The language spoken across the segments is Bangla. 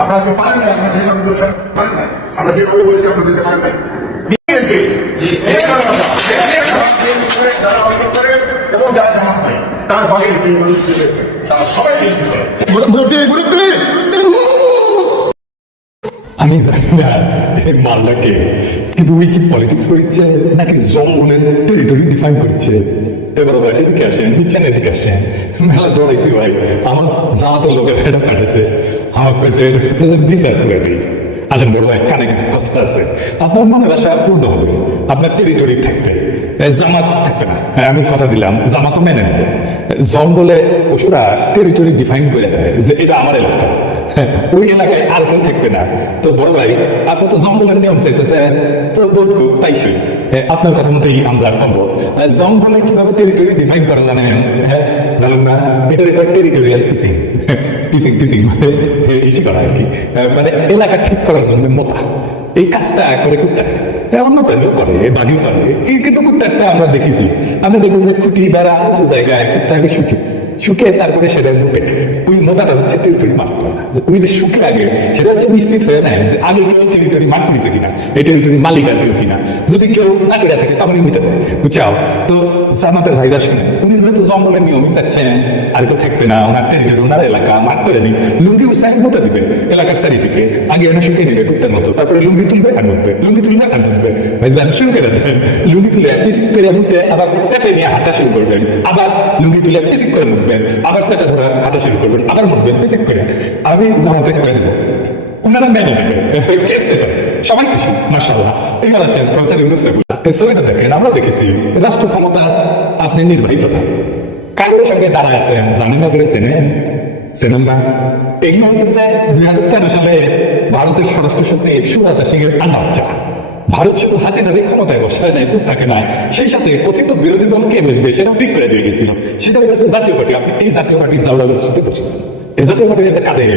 আপনারা আজকে পারেন না, আপনারা যেভাবে বলেছেন পারেন না, আমরা যেভাবে বলেছি আপনারা দিতে পারেন না। যারা অর্থ করে এবং যারা জামাত পায় তার ভাগে তারা সবাই আমি জানি না এর মালটাকে, কিন্তু উই কি পলিটিক্স করছে নাকি জঙ্গলের টেরিটরি ডিফাইন করছে। এবার ভাই এদিকে আসেন, নিচ্ছেন এদিকে আসেন, মেলা ডরাইছি ভাই। আমার জামাতের লোকের এটা কাটেছে, আমার কাছে বিচার করে দিই। আসেন বড় ভাই, কানে কথা আছে, আপনার মনের আশা পূর্ণ হবে, আপনার টেরিটরি থাকবে, জামাত থাকবে না। হ্যাঁ, আমি কথা দিলাম, জামাতও মেনে নেবে। জঙ্গলে পশুরা টেরিটরি ডিফাইন করে দেয় যে এটা আমার এলাকা, ওই এলাকায় আর কেউ থাকবে না। তো বড় ভাই, আপনি তো জঙ্গলের নিয়ম চাইতেছেন, তো বহুত খুব তাইছই। আপনার কথা মতোই আমরা চলবো। জঙ্গলে কিভাবে টেরিটরি ডিফাইন করা জানেন? হ্যাঁ, জানেন না? এটা টেরিটোরিয়াল পিসিং, পিসিং পিসিং মানে ইসি করা আর কি, মানে এলাকা ঠিক করার জন্য মোটা এই কাজটা করে কুত্তা। অন্য প্রাণীও করে, বাঘিও করে, কিন্তু কুত্তারটা আমরা দেখেছি। আমরা দেখি যে খুঁটি বেড়া উঁচু জায়গায় কুত্তাকে শুকে তারপরে সেটা মুখে ওই মোটাটা হচ্ছে টেরিটরি মার্ক করা। ওই যে শুকে আগে সেটা হচ্ছে নিশ্চিত হয়ে নেয় যে আগে কেউ টেরিটরি মার্ক করেছে কিনা, এই টেরিটরি মালিক আর কেউ কিনা। যদি কেউ না করে থাকে তখনই মিটে দেয়, বুঝছাও? তো জামাতের ভাইরা শুনে উনি যেহেতু জঙ্গলের নিয়মই চাচ্ছেন, আর কেউ থাকবে না, ওনার টেরিটরি ওনার এলাকা মার্ক করে দিন, লুঙ্গি ওই সাইড মতো দিবে এলাকার চারিদিকে, আগে ওনা শুকিয়ে দিবে কুত্তার মতো, তারপরে লুঙ্গি তুলবে আর মুখবে, লুঙ্গি তুলবে আর মুখবে। ভাই জান শুরু করে দেন, লুঙ্গি তুলে পিছিক করে মুখতে, আবার চেপে নিয়ে হাঁটা শুরু করবেন, আবার লুঙ্গি তুলে পিছিক করে মুখবেন, আবার সেটা ধরে হাঁটা শুরু করবেন, আবার মুখবেন পিছিক করে। আমি জামাতে করে দেবো, ওনারা মেনে নেবে, কেস সেটা, সবাই খুশি মাশাআল্লাহ। এবার আসেন প্রফেসর ইউনূস রাহুল্লাহ, ছবিটা দেখেন, আমরা দেখেছি রাষ্ট্র ক্ষমতা আপনি নির্বাহী প্রধান, কাগজের সঙ্গে দাঁড়ায় আছেন, জানেন না করে চেনেন না? এগুলো হচ্ছে 2013 সালে ভারতের স্বরাষ্ট্র সচিব সুজাতা সিং এর আন্না বাচ্চা। ভারত শুধু হাসিনারই ক্ষমতায় বসায় নাই, চুপ থাকে না, সেই সাথে কথিত বিরোধী দল কে বুঝবে সেটাও ঠিক করে দিয়ে গেছিল। সেটা হচ্ছে জাতীয় পার্টি। আপনি এই জাতীয় পার্টির জাউলাদের সাথে বসেছেন। এই জাতীয় পার্টির যে কাদের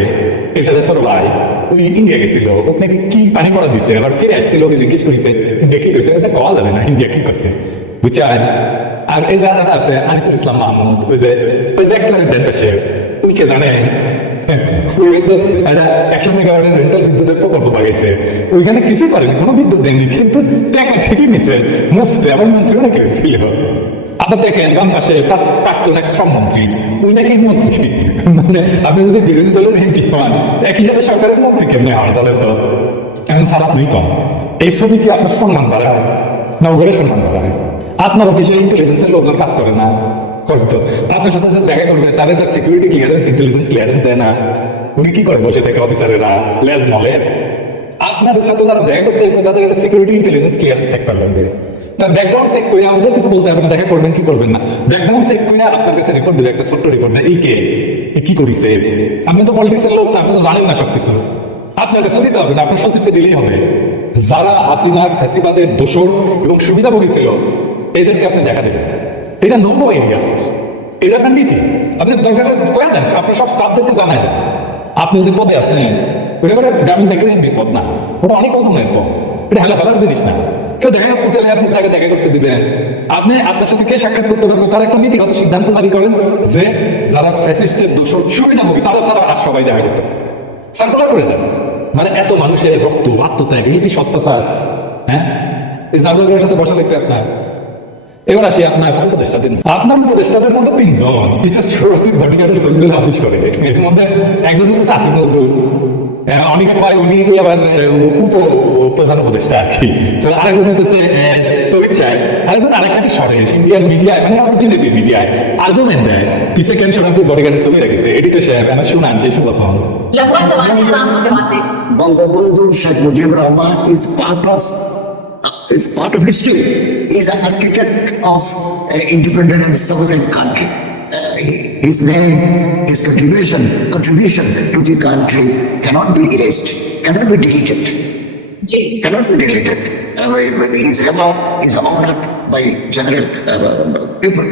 এর সাথে ছোট ভাই ওই ইন্ডিয়া গেছিল, ওখানে কি পানি পড়া দিচ্ছে, আবার ফিরে আসছিল, ওকে জিজ্ঞেস করেছে ইন্ডিয়া কি করছে, কওয়া যাবে না ইন্ডিয়া কি করছে, বুঝছেন? আর এই জায়গাটা আছে আনিসুল ইসলাম মাহমুদ, ওই যে একটা ডেন পেশে, উনি কে জানেন? একশো মেগাওয়াটের রেন্টাল বিদ্যুতের প্রকল্প বাগাইছে, ওইখানে কিছুই করেনি, কোনো বিদ্যুৎ দেয়নি, কিন্তু টাকা ঠিকই নিছে মুফতে, আবার মন্ত্রী নাকি ছিল। আবার দেখেন বাম পাশে প্রাক্তন এক শ্রমমন্ত্রী, ওই নাকি মন্ত্রী। মানে আপনি যদি বিরোধী দলের এমপি হন, একই সাথে সরকারের মন্ত্রী কেমনি হওয়ার দলের তো এমন সালাদ নেই কম। এই ছবি কি আপনার সম্মান বাড়ায় না ওগুলো সম্মান বাড়ায়? আপনার অফিসে ইন্টেলিজেন্সের লোকজন কাজ করে না, করতো আপনার সাথে দেখা করবে, তাদের একটা সিকিউরিটি ক্লিয়ারেন্স, ইন্টেলিজেন্স ক্লিয়ারেন্স দেয় না, উনি কি করে বসে থাকে অফিসারেরা লেজ মলে? আপনাদের সাথে যারা দেখা করতে আসবে তাদের একটা সিকিউরিটি ইন্টেলিজেন্স ক্লিয়ারেন্স থাকতে লাগবে। তার ব্যাকগ্রাউন্ড চেক করে আমাদের কিছু বলতে হবে না, দেখা করবেন কি করবেন না, ব্যাকগ্রাউন্ড চেক করে আপনার কাছে রিপোর্ট দিবে, একটা ছোট্ট রিপোর্ট, যে এই কে কি করেছে। আপনি তো পলিটিক্সের লোক না, আপনি তো জানেন না সবকিছু, আপনার কাছে দিতে হবে না, আপনার সচিবকে দিলেই হবে। যারা হাসিনার ফ্যাসিবাদের দোষর এবং সুবিধাভোগী ছিল এদেরকে আপনি দেখা দেবেন। এটা নম্বর এরিয়া আছে, এটা তার নীতি। আপনি দরকার করে দেন, আপনার সব স্টাফদেরকে জানাই দেন আপনি যে পদে আছেন, ওটা করে গ্রামীণ ব্যাংকের এমপি পদ না, ওটা অনেক ওজনের পদ, এটা হেলা ফেলার জিনিস না। কেউ দেখা করতে চাইলে আপনি তাকে দেখা করতে দিবেন। আপনি আপনার সাথে কে সাক্ষাৎ করতে পারবেন তার একটা নীতিগত সিদ্ধান্ত জারি করেন যে যারা ফ্যাসিস্টের দোষর সুবিধাভোগী তারা ছাড়া আর সবাই দেখা করতে পারে, সার্কুলার করে দেন। মানে এত মানুষের রক্ত আত্মত্যাগ, এই কি সস্তা স্যার? হ্যাঁ, এই জাদুঘরের সাথে বসা লাগবে আপনার। এবার আসি আপনার উপদেষ্টাদের। আপনার উপদেষ্টাদের মধ্যে 3 জন বিশেষ শরীর বডিগার্ডের শরীর অফিস করে, এর মধ্যে একজন হচ্ছে আসিফ নজরুল, অনেকে কয় উনি আবার উপ প্রধান উপদেষ্টা আর কি, আরেকজন হচ্ছে তৈরি চায়, আরেকজন আরেকটা সরে ইন্ডিয়ান মিডিয়ায়, মানে আমার বিজেপি মিডিয়ায় আর্গুমেন্ট দেয় পিছে কেন শরীর বডিগার্ডের ছবি রেখেছে, এডিটর সাহেব এনা শুনান সেই শুভাসন। Bangabandhu Sheikh Mujibur Rahman is part of history. He's an architect of independent and sovereign country. His name, his contribution to the country cannot be erased, cannot be deleted. Cannot be deleted. His amount is honored by general people.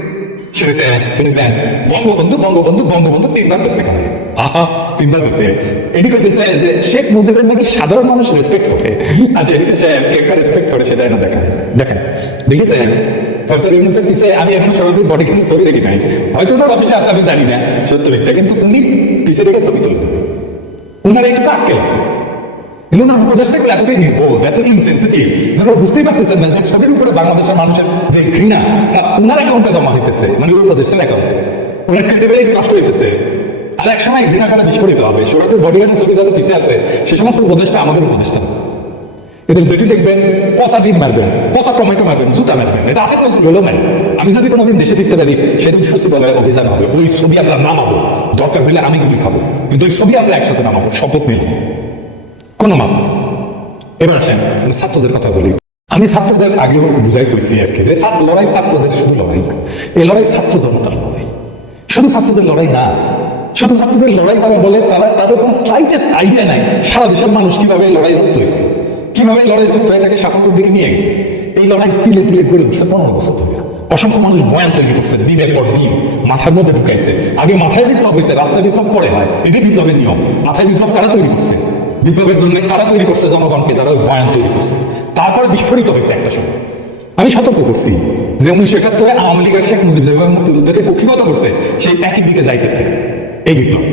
শুনেছেন বঙ্গবন্ধু বঙ্গবন্ধু বঙ্গবন্ধু 3বার বসে গেলে, আহা 3বার বসে এটি করতেছে যে শেখ মুজিবের নাকি সাধারণ মানুষ রেসপেক্ট করে। আচ্ছা, এটা সাহেব কে রেসপেক্ট করে সেটা না দেখেন দেখেছেন প্রফেসর ইউনূসের পিছে আমি এখন সরকারি বডি কিন্তু ছবি দেখি নাই, হয়তো ওনার অফিসে আছে আমি জানি না সত্য মিথ্যা, কিন্তু উনি পিছে রেখে ছবি তুলে ওনারা একটু আটকে আছে, কিন্তু ওনার উপদেশটাগুলো এতটাই নির্বোধ, এত ইনসেন্সিটিভ, যেন বুঝতেই পারতেছেন না যে ছবির উপরে বাংলাদেশের মানুষের যে ঘৃণা তা ওনার অ্যাকাউন্টে জমা হইতেছে, মানে ওই উপদেশটার অ্যাকাউন্টে। ওনার ক্রেডিবিলিটি নষ্ট হইতেছে। আর এক সময় ঘৃণা করা বিস্ফোরিত হবে। সুরতের বডিগার্ডের ছবি যাতে পিছিয়ে আসে, সে সমস্ত উপদেশটা আমাদের উপদেশটা। এদের যেটি দেখবেন পচা ডিম মারবেন, পচা টমেটো মারবেন, জুতা মারবেন, এটা আছে নজরুল হলেও মারেন। আমি যদি কোনোদিন দেশে ফিরতে পারি, সেদিন সচিবালয়ে অভিযান হবে, ওই ছবি আমরা নামাবো, দরকার হইলে আমি গুলি খাবো, কিন্তু ওই ছবি আমরা একসাথে নামাবো, শপথ নিলাম, কোনো মাপ নেই। এবার আসেন ছাত্রদের কথা বলি। আমি ছাত্রদের আগেও বুঝাই করছি আর কি, যে লড়াই ছাত্রদের শুধু লড়াই না, এই লড়াই ছাত্র জনতার লড়াই, শুধু ছাত্রদের লড়াই না। শুধু ছাত্রদের লড়াই যারা বলে তারা, তাদের কোনো স্লাইটেস্ট আইডিয়া নাই সারা দেশের মানুষ কিভাবে লড়াই যুক্ত হয়েছে, কিভাবে লড়াই যুক্ত হয়ে তাকে সাফল্যের দিকে নিয়ে গেছে। এই লড়াই তিলে তিলে করে উঠছে 15 বছর ধরে। অসংখ্য মানুষ বয়ান তৈরি করছে, দিনের পর দিন মাথার মধ্যে ঢুকাইছে। আগে মাথায় বিপ্লব হয়েছে, রাস্তায় বিপ্লব পরে হয়, এটি বিপ্লবের নিয়ম। মাথায় বিপ্লব কারা তৈরি করছে? বিপ্লবের জন্য কারা তৈরি করছে? জনগণকে, যারা ওই বয়ান তৈরি করছে। তারপরে বিস্ফোরিত হয়েছে একটা সময়। আমি সতর্ক করছি যে 1971 আওয়ামী লীগের শেখ মুজিব যেভাবে মুক্তিযুদ্ধকে কক্ষিগত করছে, সেই একই দিকে যাইতেছে এই বিপ্লব।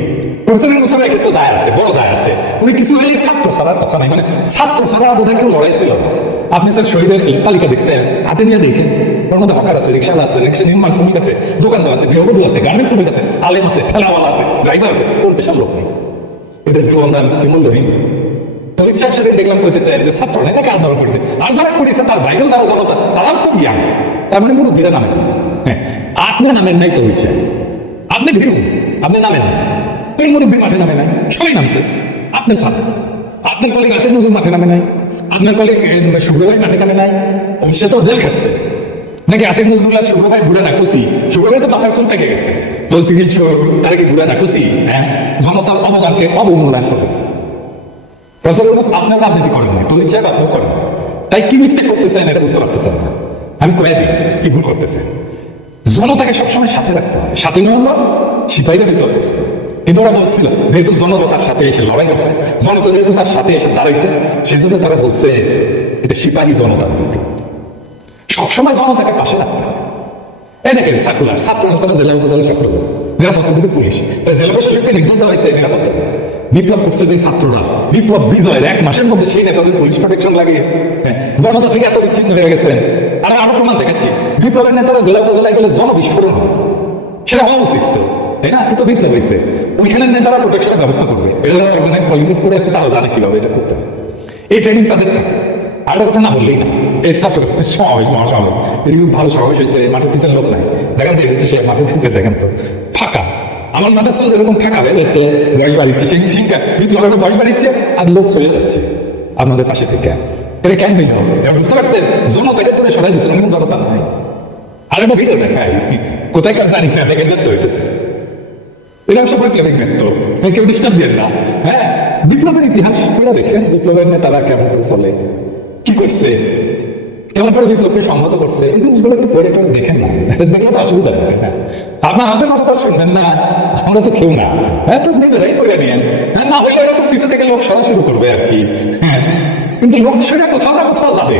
প্রফেসর মুসাফের ক্ষেত্রে দায় আছে, বড় দায় আছে। উনি কিছু হলে ছাত্র ছাড়ার কথা নাই, মানে ছাত্র ছাড়া বোধহয় কেউ লড়াই ছিল না। আপনি স্যার শহীদের তালিকা দেখছেন, হাতে নিয়ে দেখেন, ওর মধ্যে হকার আছে, রিক্সাওয়ালা আছে, রিক্সা নির্মাণ শ্রমিক আছে, দোকানদার আছে, গৃহবধূ আছে, গার্মেন্টস শ্রমিক আছে, আলেম আছে, ঠেলাওয়ালা আছে, ড্রাইভার আছে, কোন পেশার লোক নেই। এদের জীবনদান কি মূল্যহীন? তবে ইচ্ছা সেদিন দেখলাম করতেছেন যে ছাত্র নেই নাকি আন্দোলন করেছে, আর যারা করেছে তার বাইরেও যারা জনতা, তারাও খুব ইয়াং, তার মানে মুরব্বীরা নামেন। হ্যাঁ, আপনি নামেন নাই তো হয়েছে, আপনি ভিড়ু, আপনি নামেন না, এই মুরব্বী মাঠে নামে নাই, সবাই নামছে, আপনি ছাড়। আপনার কলিগ আসেন নজরুল মাঠে নামে নাই, আপনার কলিগ শুক্রবার মাঠে নামে নাই, সে তো জেল খাটছে নাকি। আসেন নজরুল আর শুক্রবার বুড়া না কুসি, শুক্রবার তো মাথার চুল পেকে গেছে, তারা কি বুড়া না কুসি? হ্যাঁ, জনতার অবদানকে অবমূল্যায়ন করবে। আপনার রাজনীতি করেন না, তৈরি চাই আপনিও করেন, তাই কি মিস্টেক করতেছেন এটা বুঝতে পারতেছেন না। আমি কয়ে দিই কি ভুল করতেছেন। জনতাকে সবসময় সাথে রাখতে হয়। 7ই নভেম্বর সিপাহীরা বিপ্লব করছে, কিন্তু ওরা বলছিল যেহেতু জনতা তার সাথে এসে লড়াই করছে, জনতা যেহেতু তার সাথে এসে দাঁড়াইছে, সেই জন্য তারা বলছে এটা সিপাহী জনতার বিপ্লব। সবসময় জনতাকে পাশে রাখতে হবে। এই দেখেন সার্কুলার, ছাত্র নেতারা জেলা উপজেলা ছাত্র নিরাপত্তা দেবে পুলিশ, তাই জেলা প্রশাসককে নির্দেশ দেওয়া হয়েছে নিরাপত্তা দিতে। বিপ্লব করছে যে ছাত্ররা, বিপ্লব বিজয়ের 1 মাসের মধ্যে সেই নেতাদের পুলিশ প্রোটেকশন লাগে। জনতা থেকে এত বিচ্ছিন্ন হয়ে গেছে। আর আরো প্রমাণ দেখাচ্ছি, বিপ্লবের নেতারা জেলা উপজেলায় গেলে জনবিস্ফোরণ হয়, সেটা হওয়া উচিত তো, তাই না? তো বিপ্লব হয়েছে, ওইখানের নেতারা প্রোটেকশনের ব্যবস্থা করবে। এটা যারা অর্গানাইজ পলিটিক্স করে আসছে তারাও জানে কিভাবে এটা করতে হবে, এই ট্রেনিং তাদের থাকে। আর একটা কথা না বললেই না, এই ছাত্র সমাবেশ, মহাসমাবেশ, এটি খুব ভালো সমাবেশ হয়েছে, মাঠের পিছনে লোক নাই, দেখেন দিয়ে দিচ্ছে সে মাঠের পিছনে, দেখেন তো ফাঁকা। আমার মাথার চল যেরকম ফাঁকা হয়ে যাচ্ছে, বয়স বাড়িচ্ছে, সেই সিংকা বিপ্লবের বয়স বাড়িচ্ছে আর লোক চলে যাচ্ছে আপনাদের পাশে থেকে। এটা কেন হইল? বুঝতে পারছেন? জনতাকে তোরা সবাই দিচ্ছে, কিন্তু জনতা নাই। আর একটা ভিডিও দেখায়, কোথায়কার জানি না, দেখেন ব্যর্থ হইতেছে। এটা অবশ্য বৈপ্লবিক ব্যর্থ, কেউ ডিস্টার্ব দেন না। হ্যাঁ, বিপ্লবের ইতিহাস পুরো দেখেন, বিপ্লবের নেতারা কেমন করে চলে, কি করছে, কেমন করে বিপ্লবকে সংহত করছে, এই জিনিসগুলো একটু পরে কেউ দেখেন না, দেখলে তো অসুবিধা হবে না। আপনার আমাদের কথা শুনবেন না, আমরা তো কেউ না। হ্যাঁ, তো নিজেরাই করে নিয়েন। হ্যাঁ, না হইলে এরকম পিছিয়ে থেকে লোক সরা শুরু করবে আর কি। হ্যাঁ, কিন্তু লোক সেটা কোথাও না কোথাও যাবে।